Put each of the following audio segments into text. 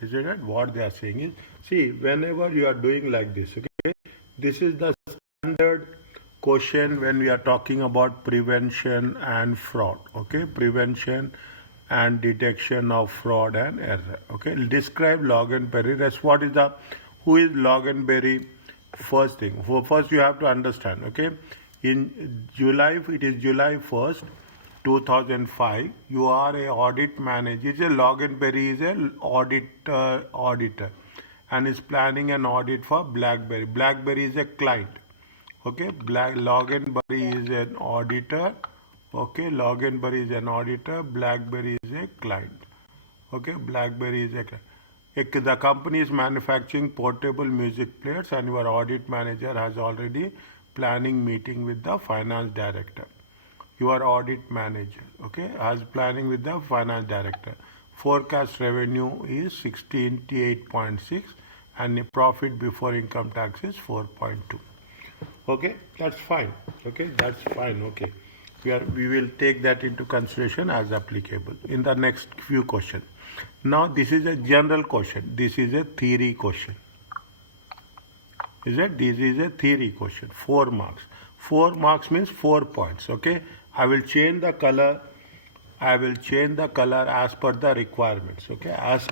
is it right? What they are saying is, see, whenever you are doing like this, okay, this is the standard question when we are talking about prevention and fraud, okay, prevention and detection of fraud and error, okay. Describe Loganberry. That's what is the, who is Loganberry? First thing, first you have to understand, okay, in July, it is July 1st 2005, you are a audit manager. Is a Loganberry is a auditor and is planning an audit for Blackberry. Blackberry is a client. Okay, Loganberry is an auditor. Okay, Loganberry is an auditor. Blackberry is a client. Okay, Blackberry is a client. The company is manufacturing portable music players, and your audit manager has already planning meeting with the finance director. Your audit manager, okay, has planning with the finance director. Forecast revenue is 68.6 and profit before income tax is 4.2. Okay, that's fine. Okay, that's fine. Okay, we will take that into consideration as applicable in the next few questions. Now this is a general question. This is a theory question. Is it? This is a theory question. 4 marks. 4 marks means 4 points. Okay. I will change the color. I will change the color as per the requirements. Okay. As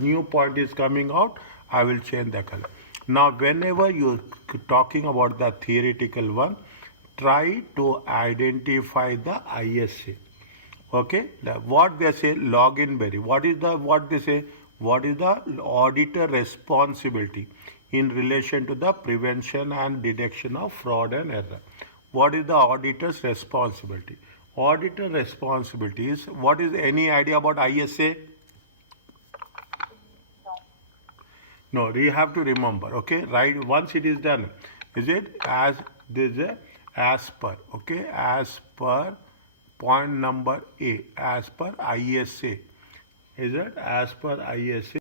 new point is coming out, I will change the color. Now, whenever you talking about the theoretical one, try to identify the ISA. Okay. What they say, Loganberry. What they say? What is the auditor responsibility in relation to the prevention and detection of fraud and error? What is the auditor's responsibility? Auditor responsibility is, what is any idea about ISA? No, you have to remember, okay, right, once it is done, is it as, this is a as per, okay, as per point number A, as per ISA, is it, as per ISA,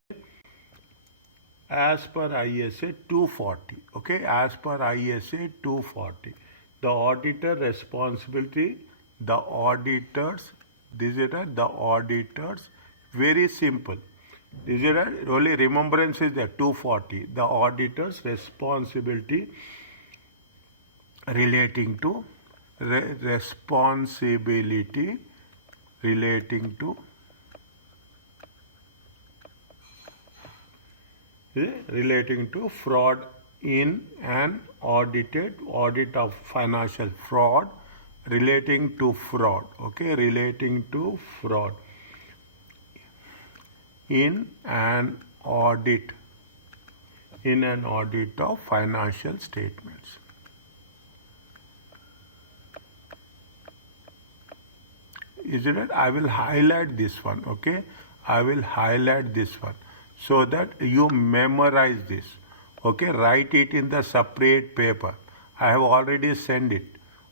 as per ISA 240, okay, as per ISA 240, the auditor responsibility, the auditors, this is it, the auditors, very simple. Is it right? Only remembrance is there, 240. The auditor's responsibility relating to responsibility relating to fraud in an audit of financial fraud, relating to fraud, okay, relating to fraud in an audit of financial statements. Is it right? I will highlight this one, okay, I will highlight this one so that you memorize this, okay, write it in the separate paper. I have already sent it,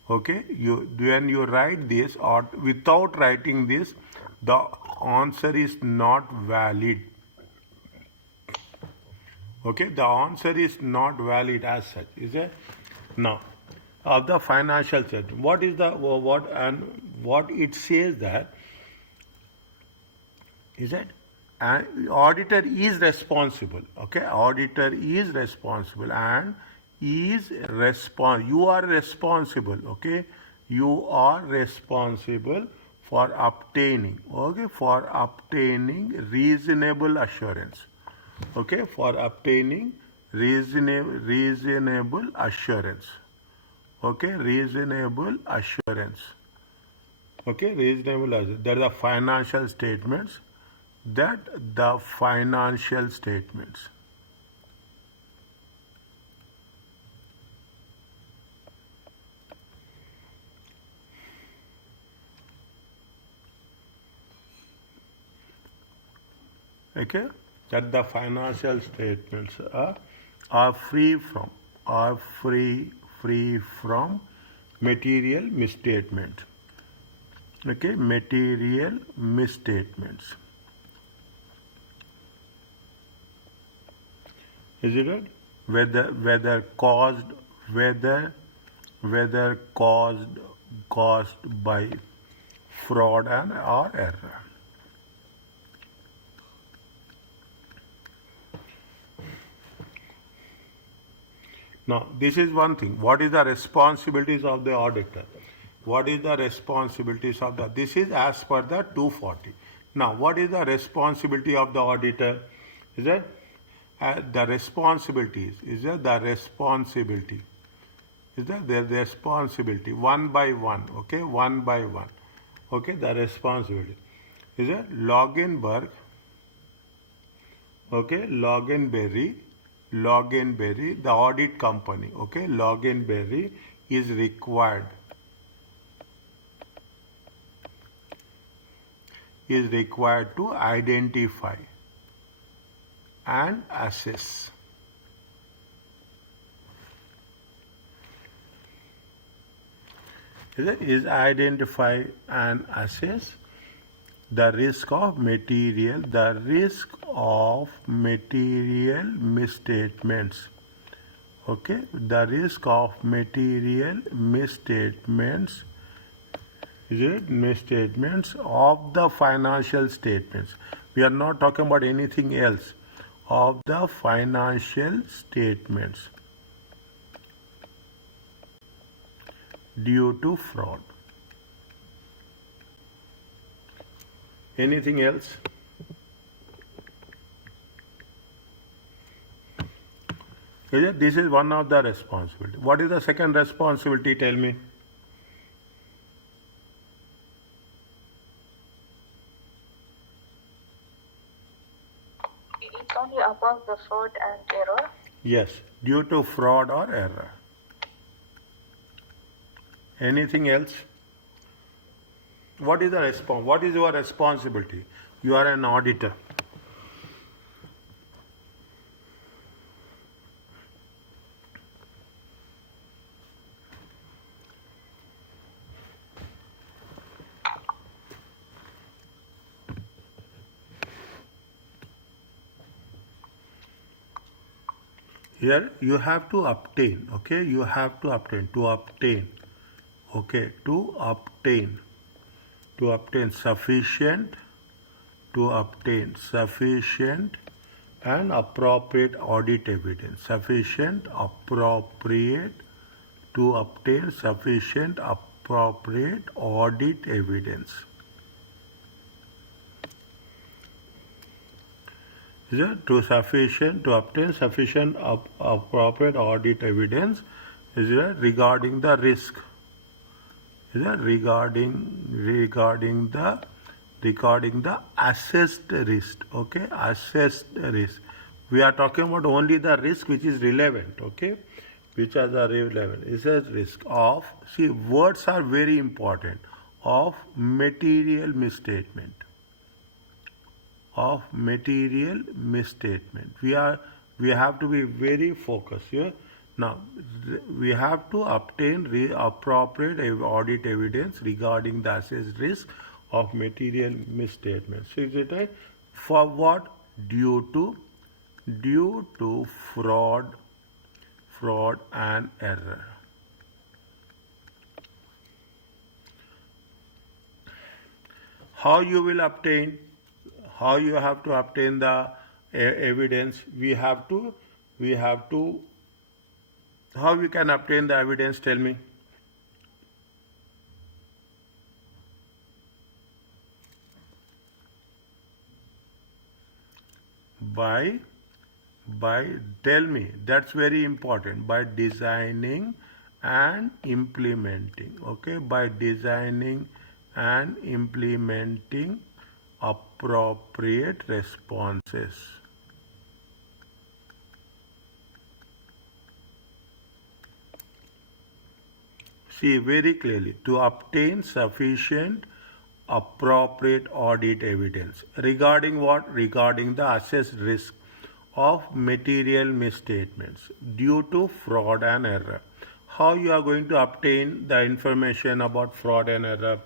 okay. When you write this, or without writing this, the answer is not valid, okay, the answer is not valid as such, is it? Now, of the financial statement, what is the what it says that, is it, auditor is responsible, okay, auditor is responsible and you are responsible, okay, you are responsible for obtaining, okay, for obtaining reasonable assurance, okay, for obtaining reasonable assurance, okay, reasonable assurance, okay, reasonable assurance, that the financial statements, okay, that the financial statements are free from material misstatements, okay, material misstatements. Is it right? Whether caused by fraud and or error. Now, this is one thing. What is the responsibilities of the auditor? What is the responsibilities of the? This is as per the 240. Now, what is the responsibility of the auditor? Is that the responsibilities? Is that the responsibility? Is that the responsibility? One by one. Okay, one by one. Okay, the responsibility. Is that Loginberg? Okay, Loginberry, the audit company. Okay, Loginberry is required to identify and assess is identify and assess the risk of material misstatements. Okay, the risk of material misstatements misstatements of the financial statements. We are not talking about anything else. Of the financial statements due to fraud. Anything else? This is one of the responsibility. What is the second responsibility? Tell me. It's only about the fraud and error. Yes, due to fraud or error. Anything else? What is the response? What is your responsibility? You are an auditor. Here you have to obtain, okay? You have to obtain, okay? To obtain sufficient and appropriate audit evidence. To obtain sufficient appropriate audit evidence. To obtain sufficient appropriate audit evidence regarding the risk. Regarding the assessed risk. Okay, assessed risk. We are talking about only the risk which is relevant. Okay, which are the relevant. It says risk of. See, words are very important. Of material misstatement. Of material misstatement. We have to be very focused here. Now, we have to obtain appropriate audit evidence regarding the assessed risk of material misstatements. So, is it right? For what? Due to fraud and error. How you will obtain? How you have to obtain the evidence? We have to. How we can obtain the evidence? Tell me. By tell me. That's very important. By designing and implementing. Okay. By designing and implementing appropriate responses. See very clearly, to obtain sufficient appropriate audit evidence. Regarding what? Regarding the assessed risk of material misstatements due to fraud and error. How you are going to obtain the information about fraud and error?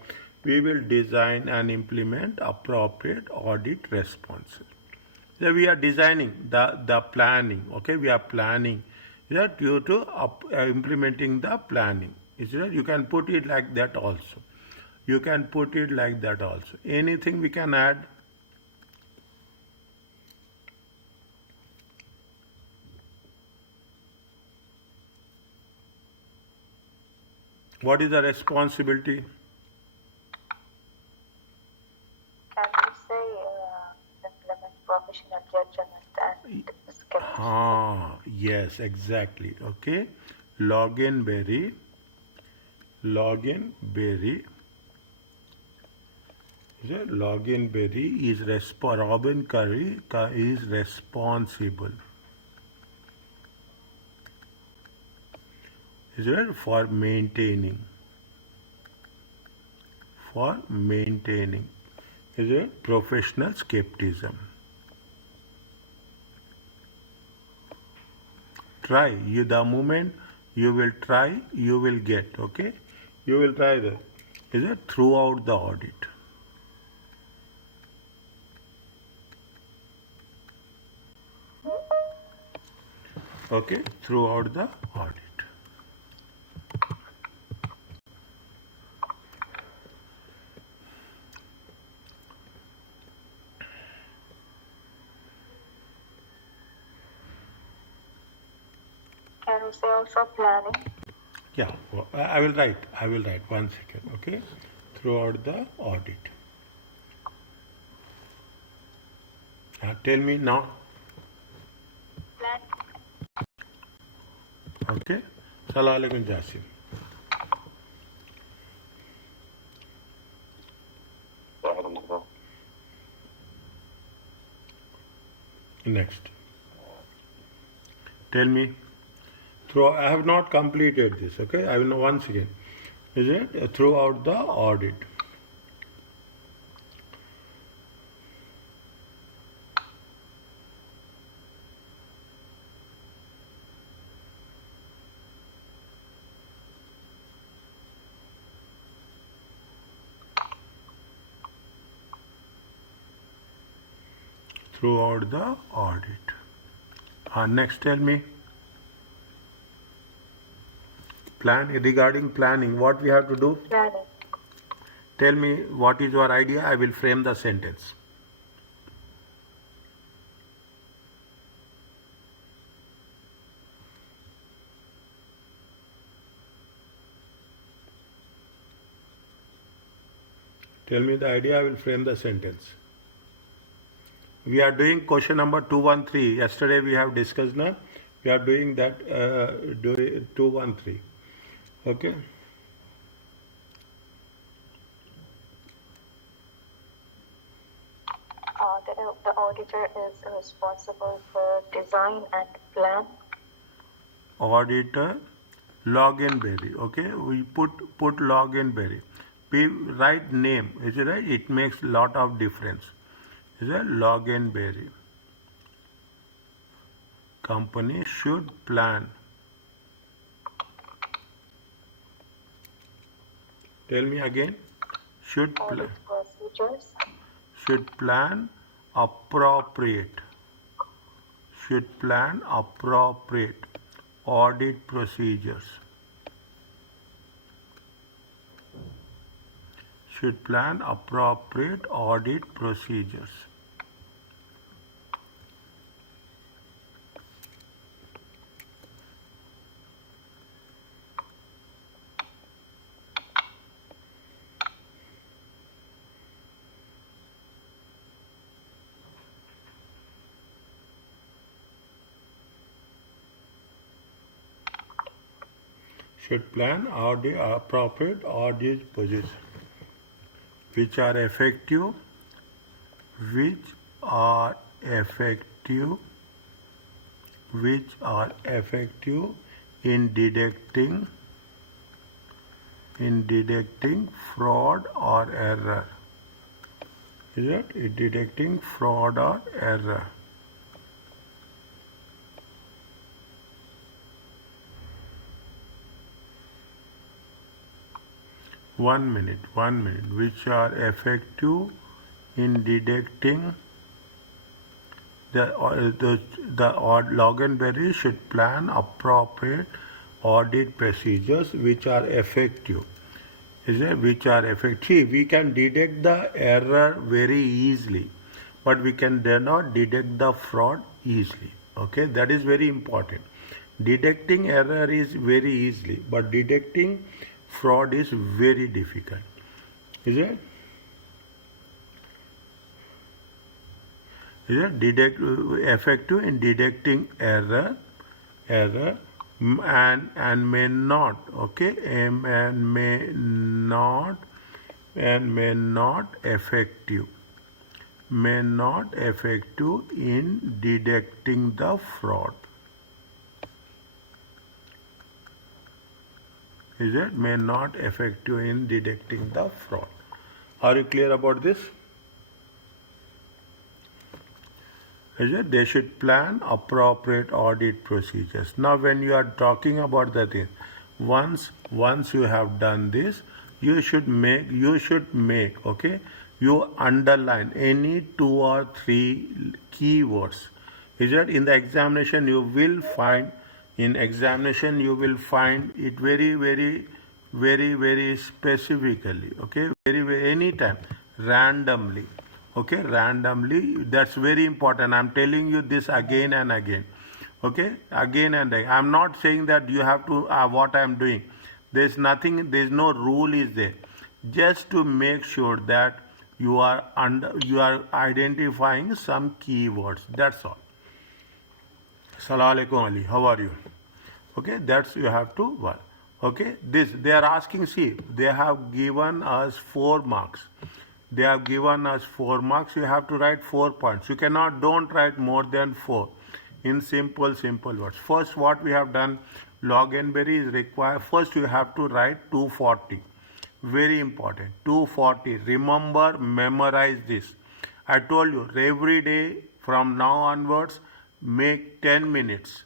We will design and implement appropriate audit responses. So we are designing the planning. Okay, we are planning that due to implementing the planning. Is that you can put it like that also. You can put it like that also. Anything we can add? What is the responsibility? Can we say implement professional judgment and skills? Yes, exactly. Okay. Login Berry. Login Berry is Robin Curry is responsible. Is it for maintaining? Is it professional skepticism? Try. The moment you will try, you will get. Okay. You will try that. Is it throughout the audit? Okay, throughout the audit. Can we say also planning? Yeah, I will write. 1 second. Okay, throughout the audit. Tell me now. Plan. Okay. Salam alaikum, Jasim. Next. Tell me. I have not completed this. Okay. I will know once again. Is it throughout the audit? Throughout the audit. Next, tell me. Regarding planning, what we have to do? Planning. Tell me what is your idea. I will frame the sentence. Tell me the idea. I will frame the sentence. We are doing question number 213. Yesterday we have discussed now. We are doing that 213. Okay. The auditor is responsible for design and plan. Auditor, login berry. Okay, we put login berry. We write name. Is it right? It makes lot of difference. Is it login berry? Company should plan. Tell me again. Should plan. Audit procedures. Should plan appropriate. Should plan appropriate audit procedures. Should plan appropriate audit procedures. Should plan appropriate audit procedures which are effective in detecting fraud or error. Is it? In detecting fraud or error. One minute. Which are effective in detecting the login berry should plan appropriate audit procedures which are effective. Is it? Which are effective. We can detect the error very easily, but we cannot detect the fraud easily. Okay, that is very important. Detecting error is very easily, but detecting fraud is very difficult. Is it? Is it effective in detecting error and may not, okay, and may not effective in detecting the fraud. Is it? May not effective in detecting the fraud. Are you clear about this? Is it? They should plan appropriate audit procedures. Now, when you are talking about the thing, once you have done this, you should make, okay, you underline any 2 or 3 keywords. Is that in the examination you will find, it very specifically, okay, very anytime, randomly. Okay, randomly, that's very important. I'm telling you this again and again. Okay, again and again. I'm not saying that you have to what I'm doing. There's no rule is there. Just to make sure that you are identifying some keywords. That's all. Assalamu alaikum Ali. How are you? Okay, that's you have to work. Okay, this they are asking. See, they have given us 4 marks. They have given us 4 marks. You have to write 4 points. You don't write more than 4 in simple words. First, what we have done, log and berry is required. First, you have to write 240. Very important. 240. Remember, memorize this. I told you, every day from now onwards, make 10 minutes.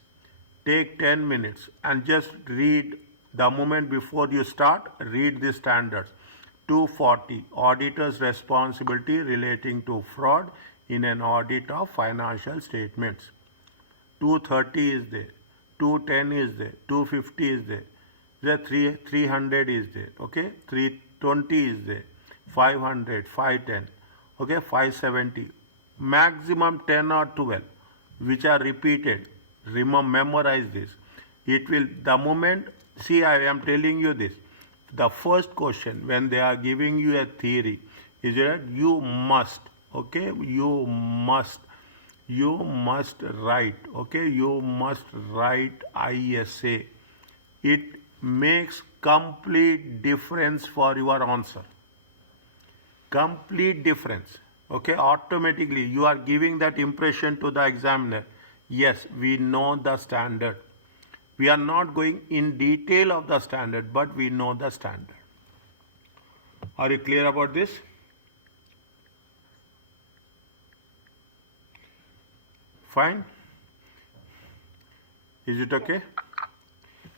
Take 10 minutes and just read the moment before you start, read the standards. 240, auditor's responsibility relating to fraud in an audit of financial statements. 230 is there, 210 is there, 250 is there, 300 is there, okay, 320 is there, 500, 510, okay, 570, maximum 10 or 12, which are repeated. Remember, memorize this. It will, the moment, see, I am telling you this. The first question, when they are giving you a theory, is that you must, okay, you must write, okay, you must write ISA. It makes complete difference for your answer. Complete difference, okay, automatically you are giving that impression to the examiner. Yes, we know the standard. We are not going in detail of the standard, but we know the standard. Are you clear about this? Fine? Is it okay?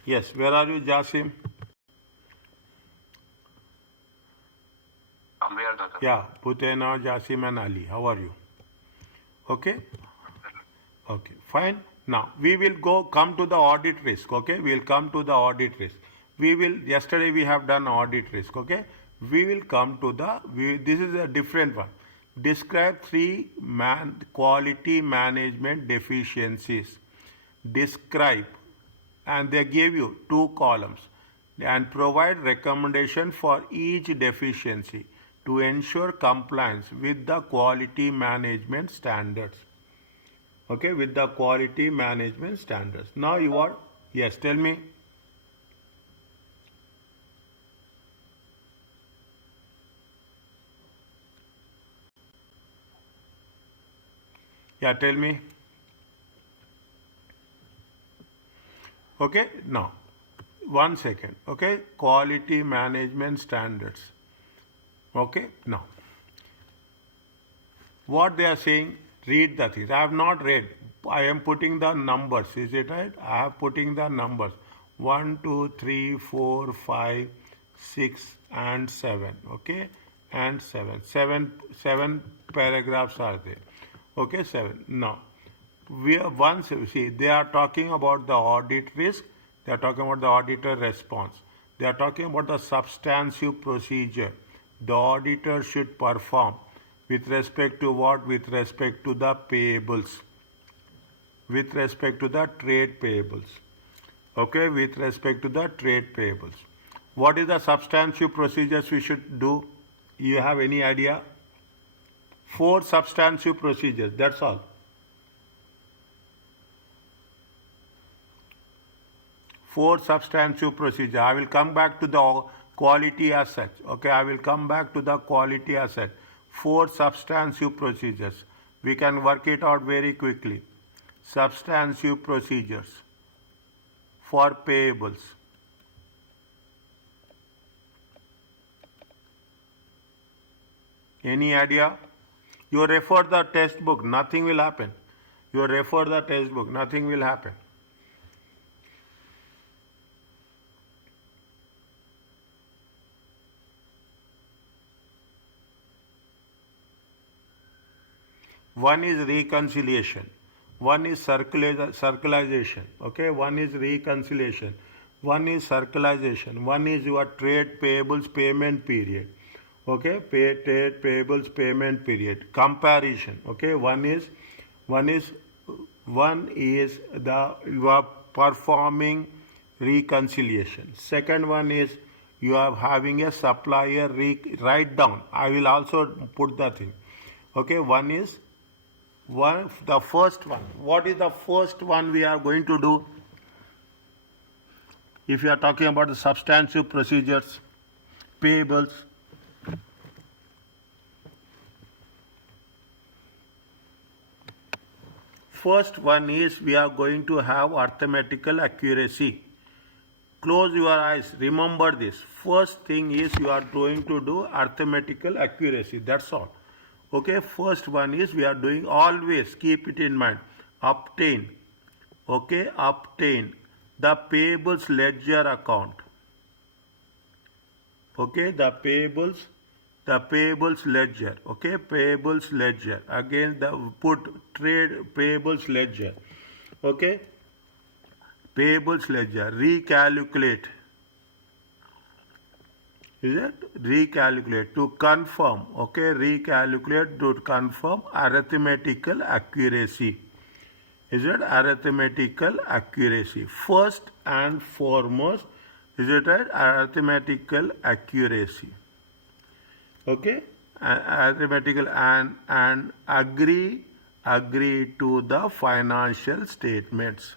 Yes. Where are you, Jasim? I'm here, Doctor. Yeah, Putena, Jasim and Ali. How are you? Okay? Okay, fine. Now, we will come to the audit risk, okay? We will come to the audit risk. Yesterday we have done audit risk, okay? We will come to this is a different one. Describe 3 quality management deficiencies. Describe, and they gave you 2 columns, and provide recommendation for each deficiency to ensure compliance with the quality management standards. Okay, with the quality management standards. Now you are, yes, tell me. Yeah, tell me. Okay, now, 1 second. Okay, quality management standards. Okay, now, what they are saying, read the things. I have not read. I am putting the numbers. Is it right? I am putting the numbers. 1, 2, 3, 4, 5, 6, and 7. Okay, and 7. Seven paragraphs are there. Okay, 7. Now, they are talking about the audit risk. They are talking about the auditor response. They are talking about the substantive procedure the auditor should perform. With respect to what? With respect to the payables. With respect to the trade payables. Okay, with respect to the trade payables. What is the substantive procedures we should do? You have any idea? 4 substantive procedures, that's all. 4 substantive procedures. I will come back to the quality as such. Okay, I will come back to the quality as such. 4 substantive procedures. We can work it out very quickly. Substantive procedures for payables. Any idea? You refer the textbook, nothing will happen. You refer the textbook, nothing will happen. One is reconciliation. One is circularization. Okay, one is reconciliation. One is circularization. One is your trade payables payment period. Okay, trade payables payment period. Comparison. Okay, one is the you are performing reconciliation. Second one is you are having a supplier write down. I will also put the thing. Okay, the first one. What is the first one we are going to do? If you are talking about the substantive procedures, payables. First one is we are going to have arithmetical accuracy. Close your eyes. Remember this. First thing is you are going to do arithmetical accuracy. That's all. Okay, first one is we are doing, always keep it in mind, obtain the payables ledger account. Okay, the payables ledger. Okay, payables ledger. Again, put trade payables ledger. Okay, payables ledger. Recalculate. Is it? Recalculate to confirm. Okay, recalculate to confirm arithmetical accuracy. Is it? Arithmetical accuracy. First and foremost, is it right? Arithmetical accuracy. Okay, arithmetical and agree to the financial statements.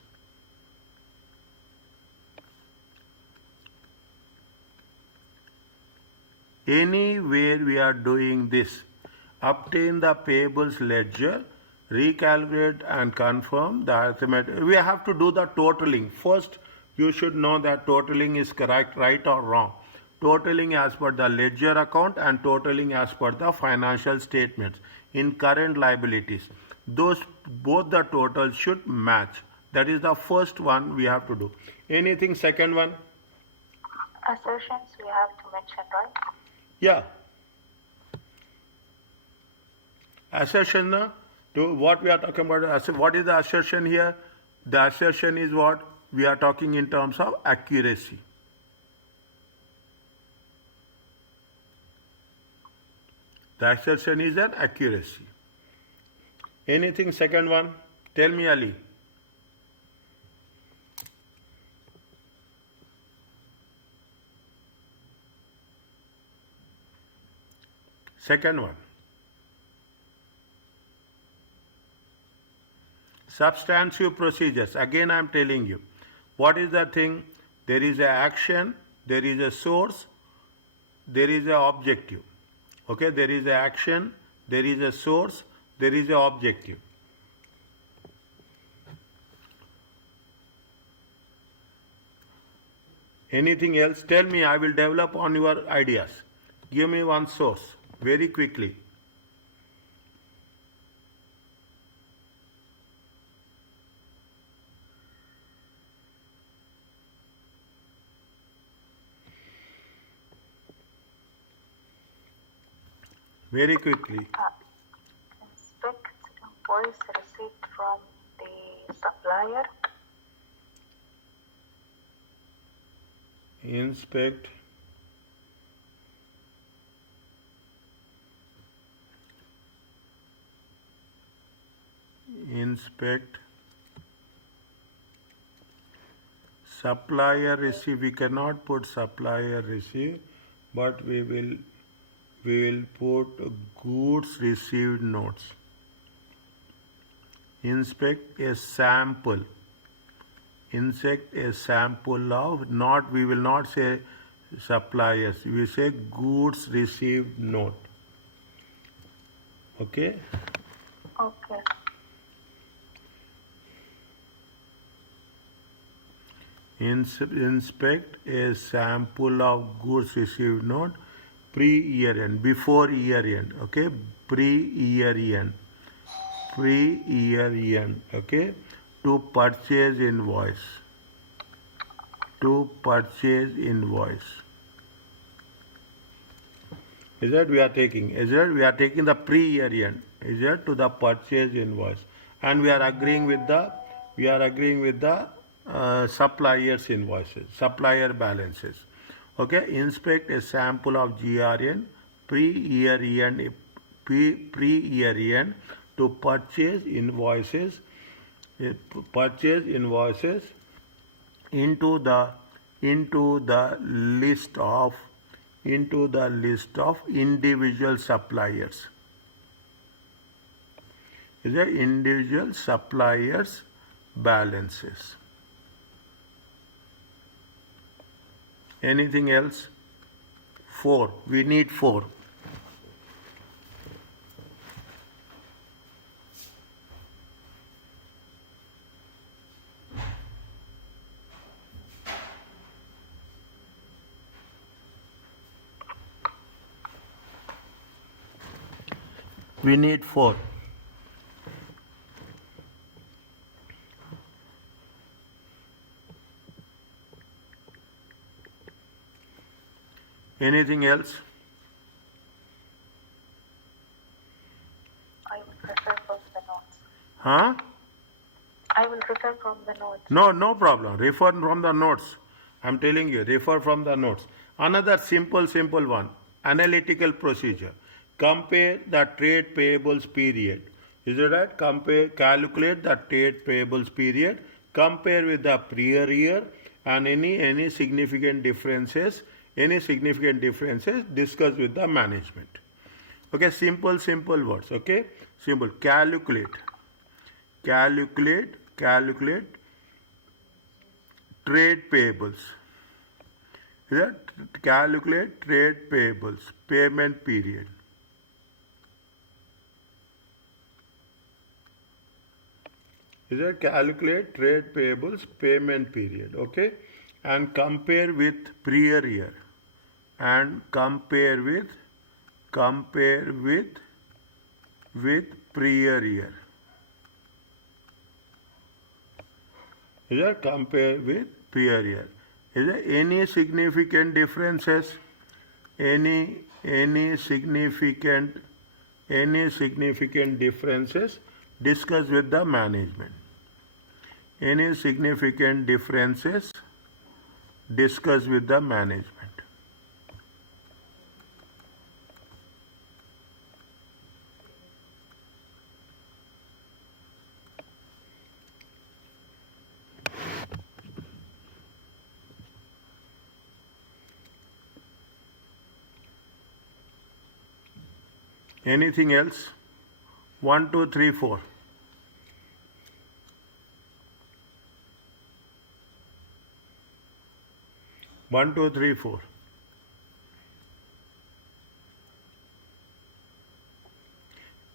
Anywhere we are doing this, obtain the payables ledger, recalculate and confirm the arithmetic. We have to do the totaling. First, you should know that totaling is correct, right or wrong. Totaling as per the ledger account and totaling as per the financial statements in current liabilities. Both the totals should match. That is the first one we have to do. Anything second one? Assertions we have to mention, right? Yeah. Assertion, to what we are talking about, what is the assertion here? The assertion is what? We are talking in terms of accuracy. The assertion is an accuracy. Anything second one? Tell me, Ali. Second one. Substantive procedures. Again, I am telling you. What is the thing? There is an action, there is a source, there is an objective. Okay, there is an action, there is a source, there is an objective. Anything else? Tell me, I will develop on your ideas. Give me one source very quickly. Very quickly. Inspect invoice receipt from the supplier. Inspect supplier receive, we cannot put supplier receive, but we will put goods received notes. Inspect a sample. Inspect a sample of, not, we will not say suppliers, we say goods received note. Okay? Okay. Inspect a sample of goods received note pre-year end, before year end, okay? Pre-year end, okay? To purchase invoice, Is that we are taking? Is that we are taking the pre-year end? Is that to the purchase invoice? And we are agreeing with the suppliers invoices, supplier balances. Okay. Inspect a sample of GRN pre-year end to purchase invoices into the list of individual suppliers. Is there individual suppliers balances? Anything else? 4. We need 4. We need 4. Anything else? I will refer from the notes. Huh? I will refer from the notes. No problem. Refer from the notes. I'm telling you, refer from the notes. Another simple one. Analytical procedure. Compare the trade payables period. Is it right? Calculate the trade payables period. Compare with the prior year, and any significant differences. Discuss with the management. Okay, simple words. Okay, simple. Calculate trade payables. Is that calculate trade payables payment period. Is that calculate trade payables payment period. Okay, and compare with prior year, and compare with prior year. Is that compare with prior year? Is there any significant differences? Any significant differences? Discuss with the management. Any significant differences? Discuss with the management. Anything else? 1, 2, 3, 4. One, two, three, 4.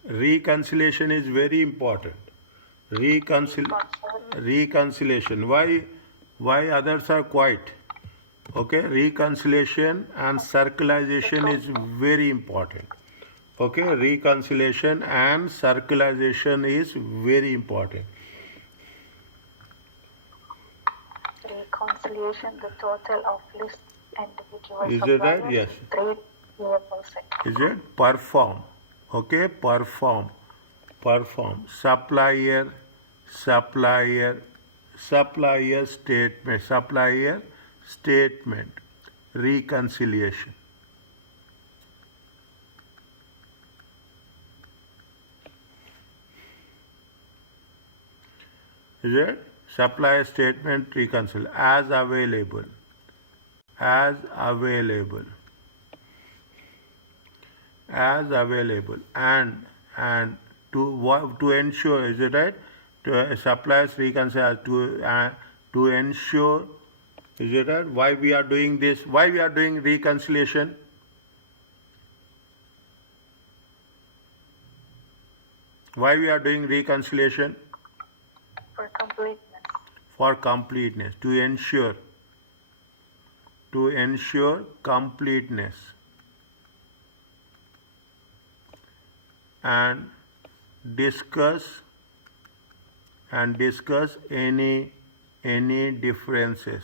Reconciliation is very important. Reconciliation. Why others are quiet? Okay, reconciliation and circularization is very important. Okay, reconciliation and circularization is very important. Reconciliation, the total of list individual Is it suppliers. right? Yes. Trade payables. Is it? Perform. Okay, perform. Supplier statement. Reconciliation. Is it? supplier statement reconcile as available, as available, as available, and to ensure, is it right? To suppliers reconcile to ensure, is it right? Why we are doing this? Why we are doing reconciliation? Why we are doing reconciliation? For completeness. For completeness, to ensure completeness, and discuss any differences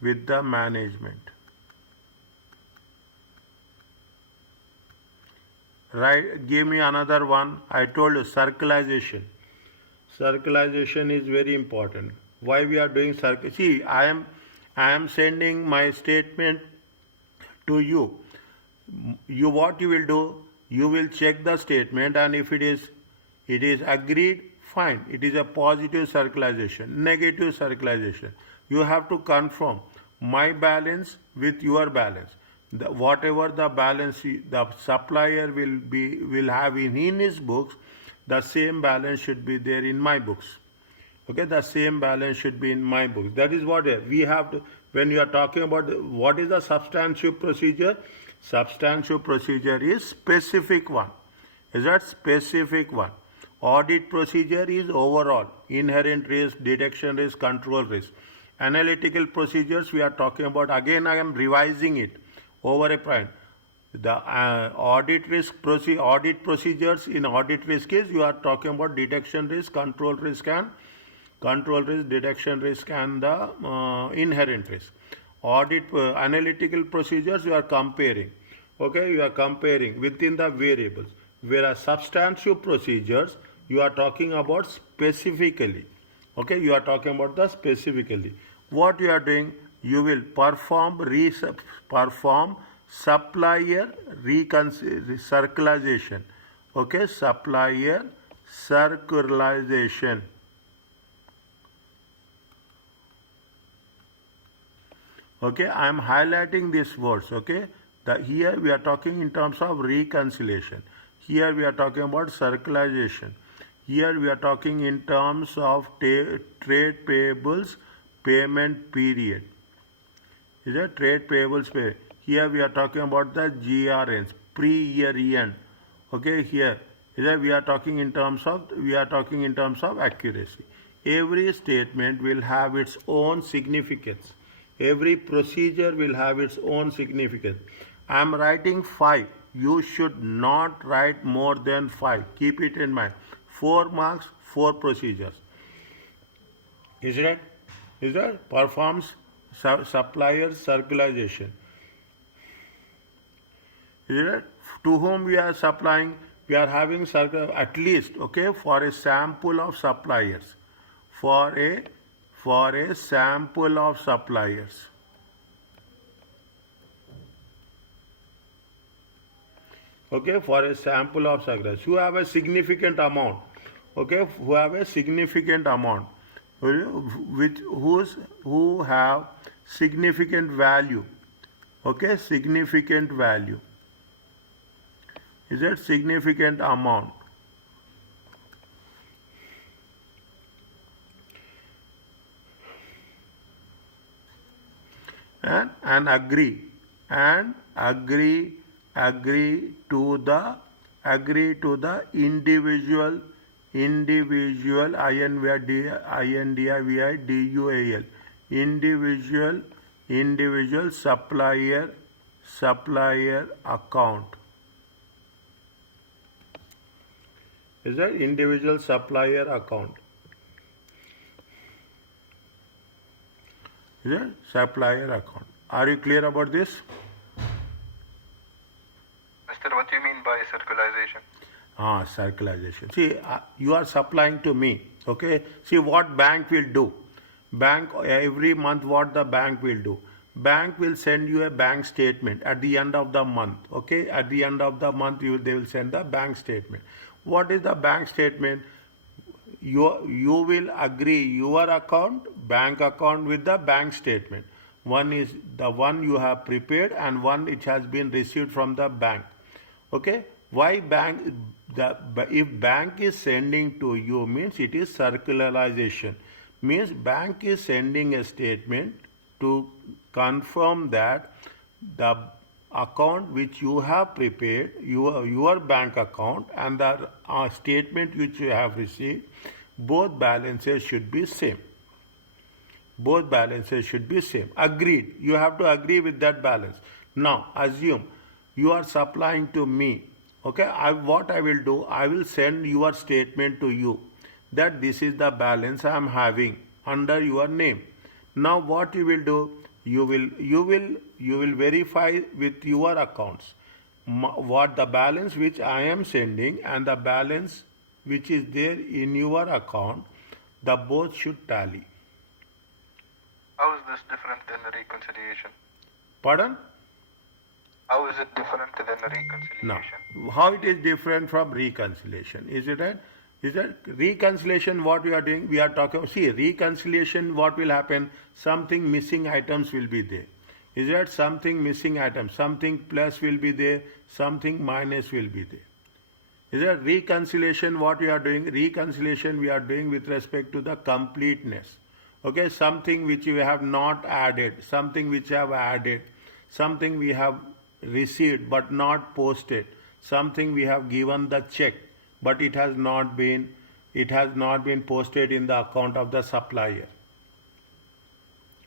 with the management. Right, give me another one. I told you circularization. Circularization is very important. Why we are doing see, I am sending my statement to you. What you will do, you will check the statement, and if it is agreed, fine, it is a positive circularization. Negative circularization, you have to confirm my balance with your balance. Whatever the balance the supplier will have in his books, the same balance should be there in my books. Okay, the same balance should be in my books. That is what we have to, when you are talking about what is the substantive procedure. Substantive procedure is specific one. Is that specific one? Audit procedure is overall, inherent risk, detection risk, control risk. Analytical procedures we are talking about, again I am revising it over a point. The audit procedures in audit risk is, you are talking about detection risk, control risk, detection risk, and the inherent risk. Audit analytical procedures, you are comparing. Okay, you are comparing within the variables. Whereas substantive procedures, you are talking about specifically. Okay, you are talking about the specifically. What you are doing, you will perform supplier circularization. Okay, supplier circularization. Okay, I am highlighting these words. Okay, here we are talking in terms of reconciliation. Here we are talking about circularization. Here we are talking in terms of trade payables payment period. Is it trade payables pay? Here we are talking about the GRNs, pre-year end. Okay, here we are talking in terms of accuracy. Every statement will have its own significance. Every procedure will have its own significance. I am writing 5. You should not write more than 5. Keep it in mind. 4 marks, 4 procedures. Is it? Performs supplier circularization. Is it? To whom we are supplying? We are having at least, okay, for a sample of suppliers. For a sample of suppliers. Okay, for a sample of suppliers who have a significant amount. Okay, who have a significant amount, who have significant value. Okay, significant value. Is that significant amount? And agree to the individual individual supplier account. Is that individual supplier account? Is it supplier account? Are you clear about this? Mister, what do you mean by circularization? Circularization. See, you are supplying to me. Okay. See what bank will do. Bank every month, what the bank will do. Bank will send you a bank statement at the end of the month. Okay. At the end of the month, they will send the bank statement. What is the bank statement? you will agree your account, bank account with the bank statement. One is the one you have prepared and one which has been received from the bank. Okay, why bank? If bank is sending to you means it is circularization, means bank is sending a statement to confirm that the account which you have prepared, your bank account and the statement which you have received, both balances should be same. Both balances should be same. Agreed. You have to agree with that balance. Now assume you are supplying to me. Okay, what I will do, I will send your statement to you that this is the balance I am having under your name. Now what you will do, you will verify with your accounts what the balance which I am sending and the balance which is there in your account, the both should tally. How is this different than the reconciliation? Pardon? How is it different than the reconciliation? Now, how it is different from reconciliation? Is it right? Is that reconciliation what we are doing? We are talking, see, reconciliation, what will happen? Something missing items will be there. Is that something missing items? Something plus will be there, something minus will be there. Is that reconciliation what we are doing? Reconciliation we are doing with respect to the completeness. Okay, something which we have not added, something which we have added, something we have received but not posted, something we have given the check but it has not been posted in the account of the supplier.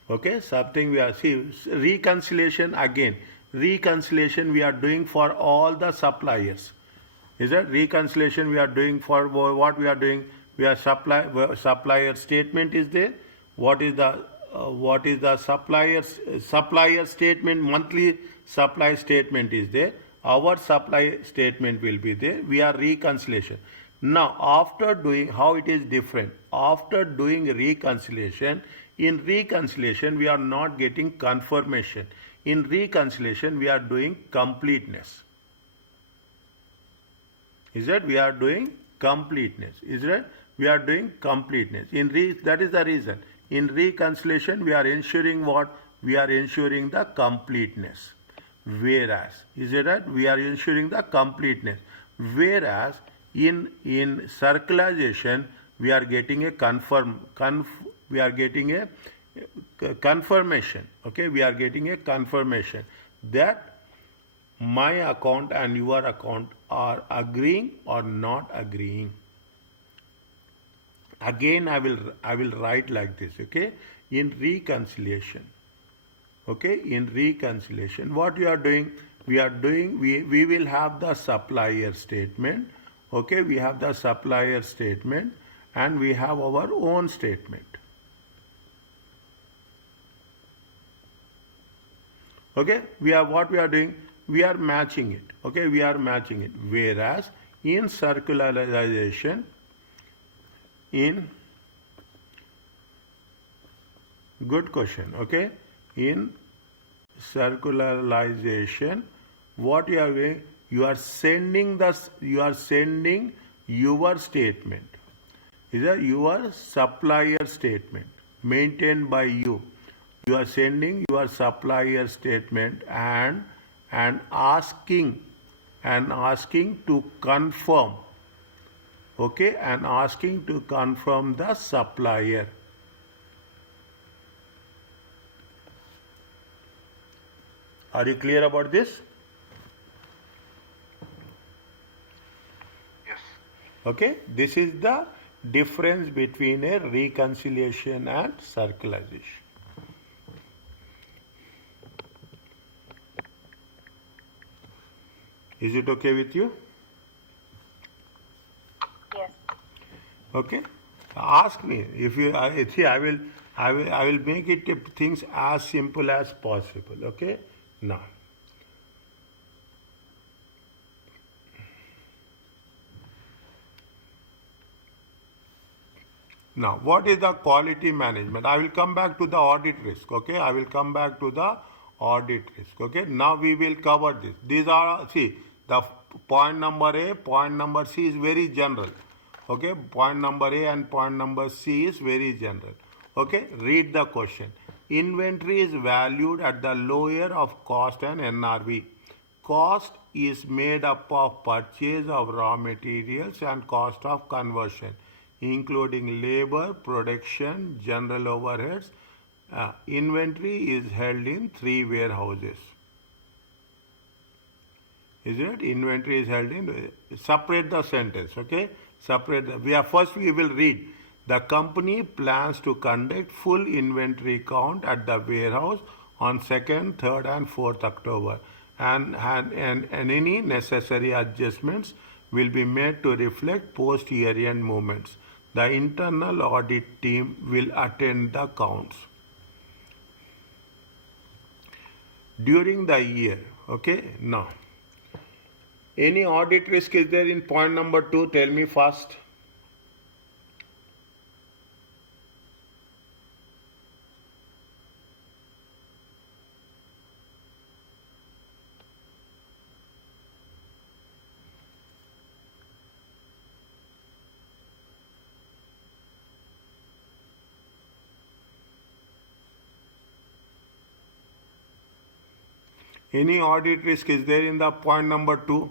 Okay, something we are, see, reconciliation again, reconciliation we are doing for all the suppliers. Is that reconciliation we are doing for what we are doing? We are supplier statement is there. What is the supplier statement? Monthly supply statement is there. Our supply statement will be there. We are reconciliation. Now after doing, how it is different? After doing reconciliation, in reconciliation we are not getting confirmation. In reconciliation we are doing completeness. Is that we are doing completeness? Is that we are doing completeness? That is the reason. In reconciliation we are ensuring what? We are ensuring the completeness. Whereas, is it right? We are ensuring the completeness. Whereas in circularization we are getting a we are getting a confirmation. Okay, we are getting a confirmation that my account and your account are agreeing or not agreeing. Again I will write like this. Okay, in reconciliation. Okay, in reconciliation what we are doing, we will have the supplier statement. Okay, we have the supplier statement and we have our own statement. Okay, what we are doing, we are matching it. Okay, we are matching it. Whereas in circularization, good question. Okay, in circularization, what you are doing, you are sending your statement. Is that your supplier statement maintained by you? You are sending your supplier statement and asking to confirm. Okay, and asking to confirm the supplier. Are you clear about this? Yes. Okay, this is the difference between a reconciliation and circularization. Is it okay with you? Yes. Okay. Ask me if you see. I will make it things as simple as possible. Okay. Now. Now, what is the quality management? I will come back to the audit risk. Okay, I will come back to the audit risk. Okay, now we will cover this. These are, see, the point number A, point number C is very general. Okay, point number A and point number C is very general. Okay, read the question. Inventory is valued at the lower of cost and NRV. Cost is made up of purchase of raw materials and cost of conversion, including labor, production, general overheads. Inventory is held in 3 warehouses. Is it? Inventory is held in. Separate the sentence. Okay. Separate. First we will read. The company plans to conduct full inventory count at the warehouse on 2nd, 3rd, and 4th October, and any necessary adjustments will be made to reflect post year-end movements. The internal audit team will attend the counts during the year. Okay. Now, any audit risk is there in point number 2? Tell me fast. Any audit risk is there in the point number 2?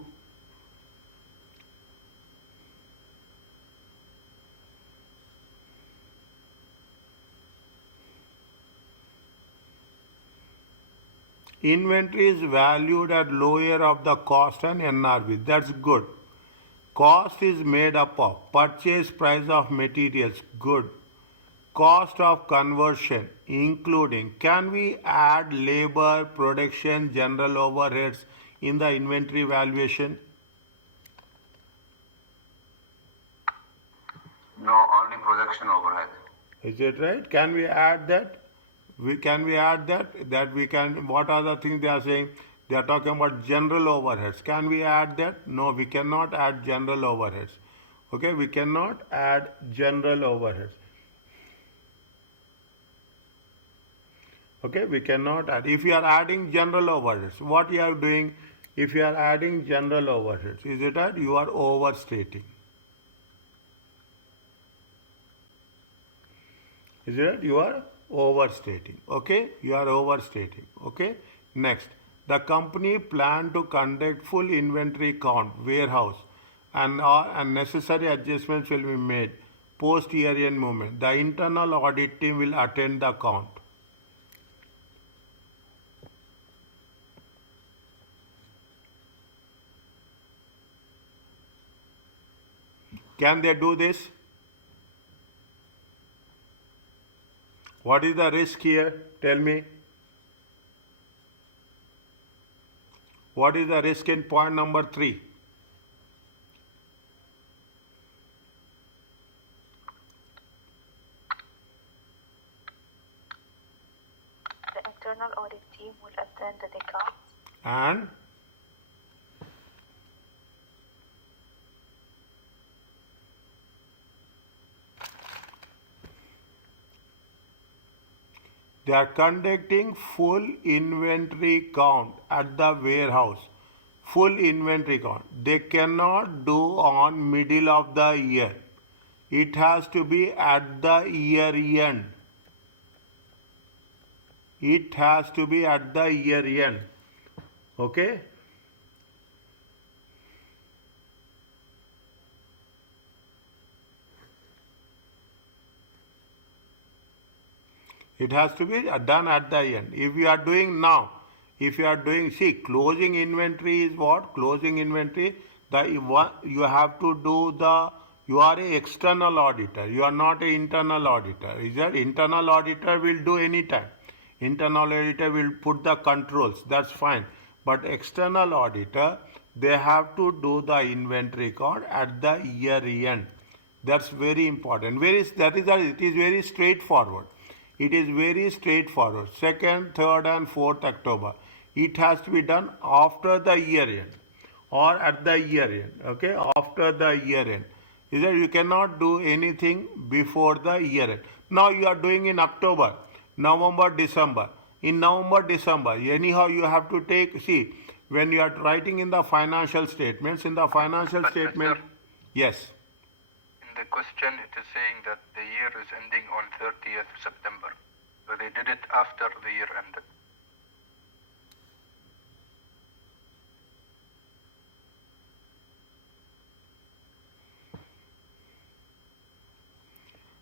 Inventory is valued at lower of the cost and NRV. That's good. Cost is made up of purchase price of materials. Good. Cost of conversion, including, can we add labor, production, general overheads in the inventory valuation? No, only production overhead. Is it right? Can we add that? Can we add that? What are the things they are saying? They are talking about general overheads. Can we add that? No, we cannot add general overheads. Okay, we cannot add general overheads. Okay, we cannot add. If you are adding general overheads, what you are doing? If you are adding general overheads, is it that you are overstating? Is it that you are overstating? Okay, you are overstating. Okay, next, the company plan to conduct full inventory count, warehouse, and necessary adjustments will be made post year-end movement. The internal audit team will attend the count. Can they do this? What is the risk here? Tell me. What is the risk in point number 3? The internal audit team will attend the counts. And they are conducting full inventory count at the warehouse. Full inventory count. They cannot do on middle of the year. It has to be at the year end. It has to be at the year end. Okay? It has to be done at the end. If you are doing now, if you are doing, see, closing inventory is what? Closing inventory, you have to do you are an external auditor. You are not an internal auditor. Is that internal auditor will do any time. Internal auditor will put the controls. That's fine. But external auditor, they have to do the inventory count at the year end. That's very important. It is very straightforward. It is very straightforward. 2nd, 3rd, and 4th October. It has to be done after the year end or at the year end. Okay, after the year end. Is that you cannot do anything before the year end. Now you are doing in October, November, December. In November, December, anyhow you have to take, see, when you are writing in the financial statements, But, sir, yes. in question, it is saying that the year is ending on 30th September. So they did it after the year ended.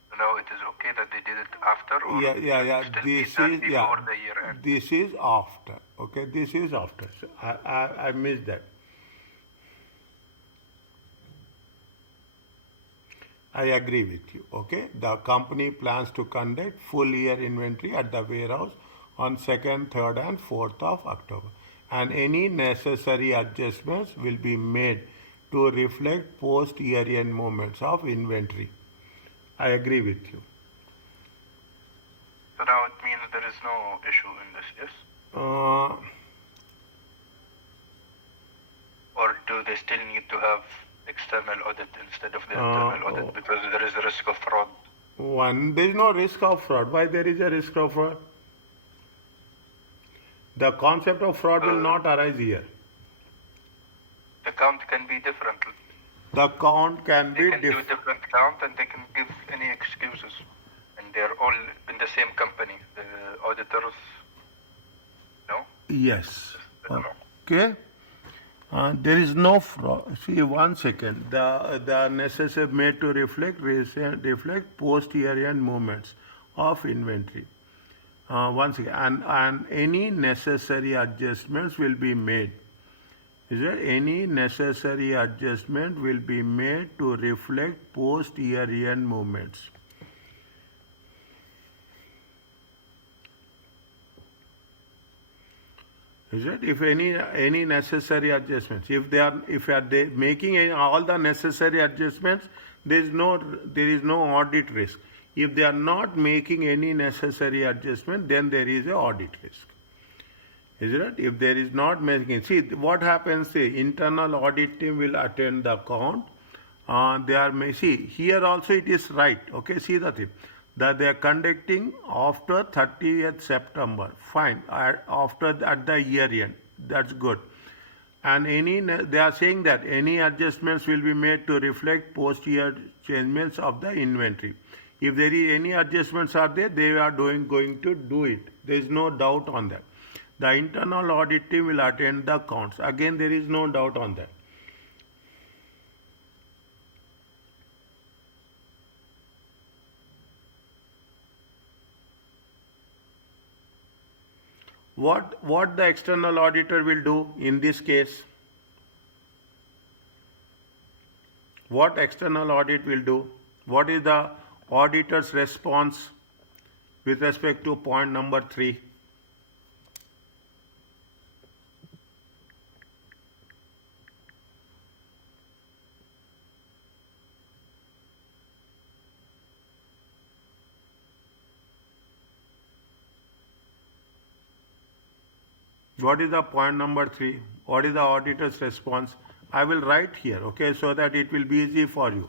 So now it is okay that they did it after, or Yeah. still This be done is before the year end? This is after. Okay, this is after. So I missed that. I agree with you. Okay, the company plans to conduct full year inventory at the warehouse on 2nd, 3rd, and 4th of October, and any necessary adjustments will be made to reflect post year end movements of inventory. I agree with you. So now it means there is no issue in this, yes? Uh, Or do they still need to have external audit instead of the internal audit because there is a risk of fraud? there is no risk of fraud. Why there is a risk of fraud? The concept of fraud will not arise here. The count can be different. The count can They be can do different count and they can give any excuses. And they're all in the same company. The auditors, no? Yes. I don't know. Okay. There is no fraud. See, 1 second. The necessary made to reflect post year end movements of inventory. 1 second. And any necessary adjustments will be made. Is there any necessary adjustment will be made to reflect post year end movements? Is it? If any necessary adjustments, if they are they making all the necessary adjustments, there is no audit risk. If they are not making any necessary adjustment, then there is a audit risk. Is it? If there is not making, see what happens. The internal audit team will attend the account. See here also it is right. Okay, see the thing that they are conducting after 30th September. Fine, after at the year end. That's good. And they are saying that any adjustments will be made to reflect post year changements of the inventory. If there is any adjustments are there, they are going to do it. There is no doubt on that. The internal audit team will attend the accounts. Again, there is no doubt on that. What the external auditor will do in this case? What external audit will do? What is the auditor's response with respect to point number 3? What is the point number 3? What is the auditor's response? I will write here, okay, so that it will be easy for you.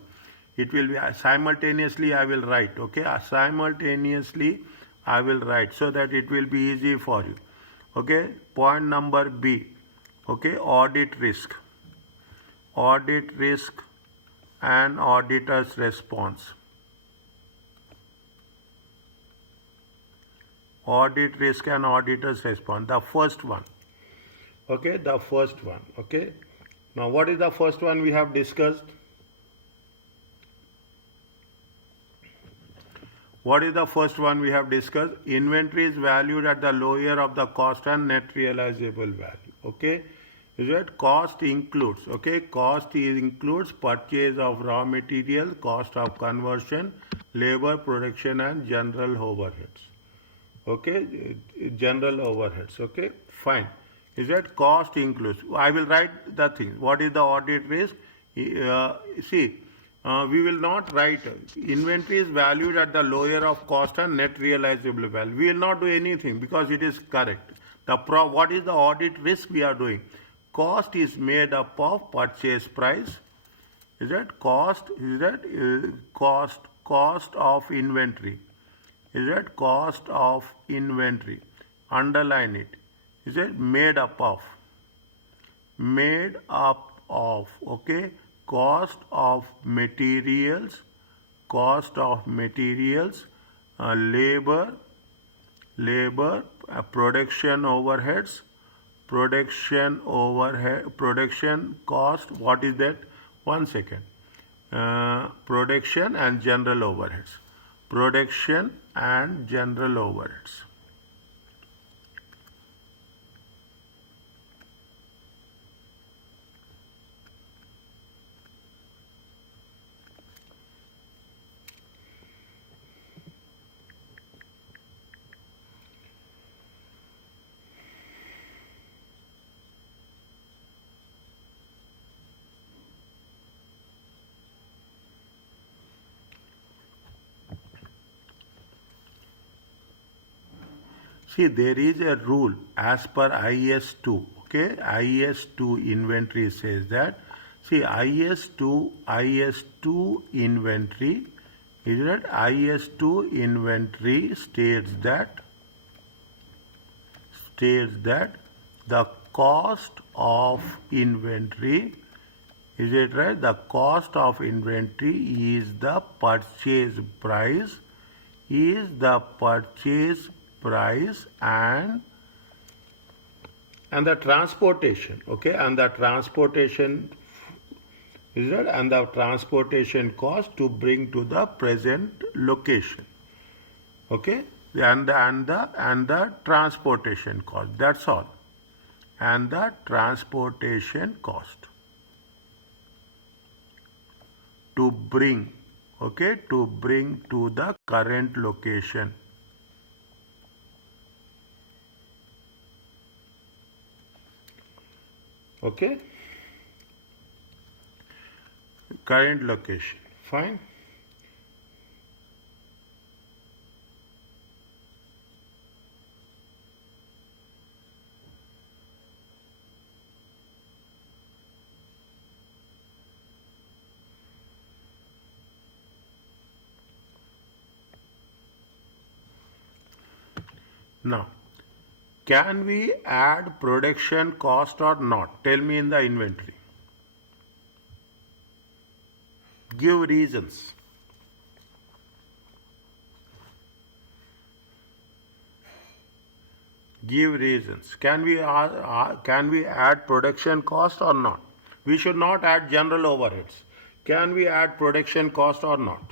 It will be simultaneously I will write, okay, simultaneously I will write so that it will be easy for you. Okay, point number B, okay, audit risk and auditor's response. Audit risk and auditor's response. The first one. Okay, the first one. Okay. Now, what is the first one we have discussed? What is the first one we have discussed? Inventory is valued at the lower of the cost and net realizable value. Okay. Is it? Cost includes. Okay. Cost includes purchase of raw material, cost of conversion, labor, production, and general overheads. Okay, general overheads. Okay, fine. Is that cost includes? I will write the thing. What is the audit risk? We will not write inventory is valued at the lower of cost and net realizable value. We will not do anything because it is correct. What is the audit risk we are doing? Cost is made up of purchase price. Is that cost? Is that cost of inventory? Is it cost of inventory? Underline it. Is it made up of? Made up of, okay, cost of materials, cost of materials, labor, production overheads, production cost. What is that? One second. Production and general overheads. Production and general overheads. See, there is a rule as per IS2. Okay, IS2 inventory says that. See, IS2 inventory is that IS2 inventory states that the cost of inventory, is it right? The cost of inventory is the purchase price, and the transportation, okay, and the transportation is that, and the transportation cost to bring to the present location, okay, and the transportation cost. That's all, and the transportation cost to bring, okay, to bring to the current location. Okay, current location. Fine. Now, can we add production cost or not? Tell me in the inventory. Give reasons. Give reasons. Can we add production cost or not? We should not add general overheads. Can we add production cost or not?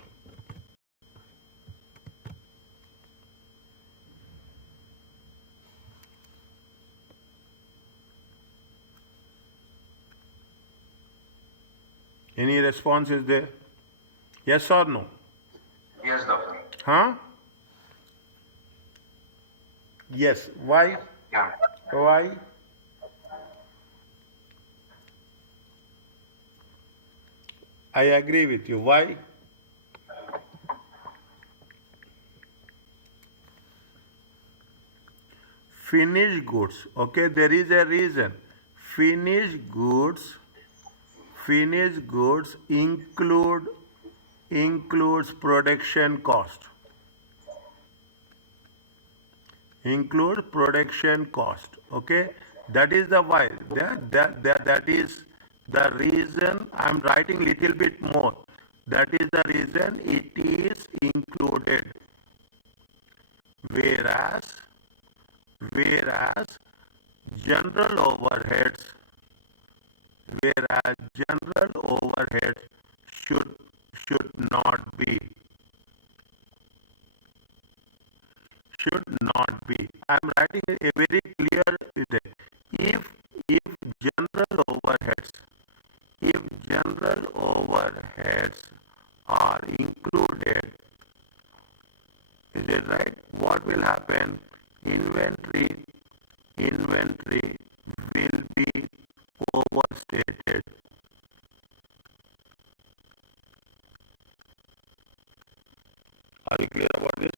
Any response is there? Yes or no? Yes, doctor. Huh? Yes. Why? Yeah. Why? I agree with you. Why? Finished goods. Okay, there is a reason. Finished goods includes production cost. Include production cost. Okay, that is the why. That is the reason. I'm writing little bit more. That is the reason it is included. Whereas general overheads should not be. I'm writing a very clear thing. If general overheads are included, is it right? What will happen? Inventory will be overstated. Are you clear about this?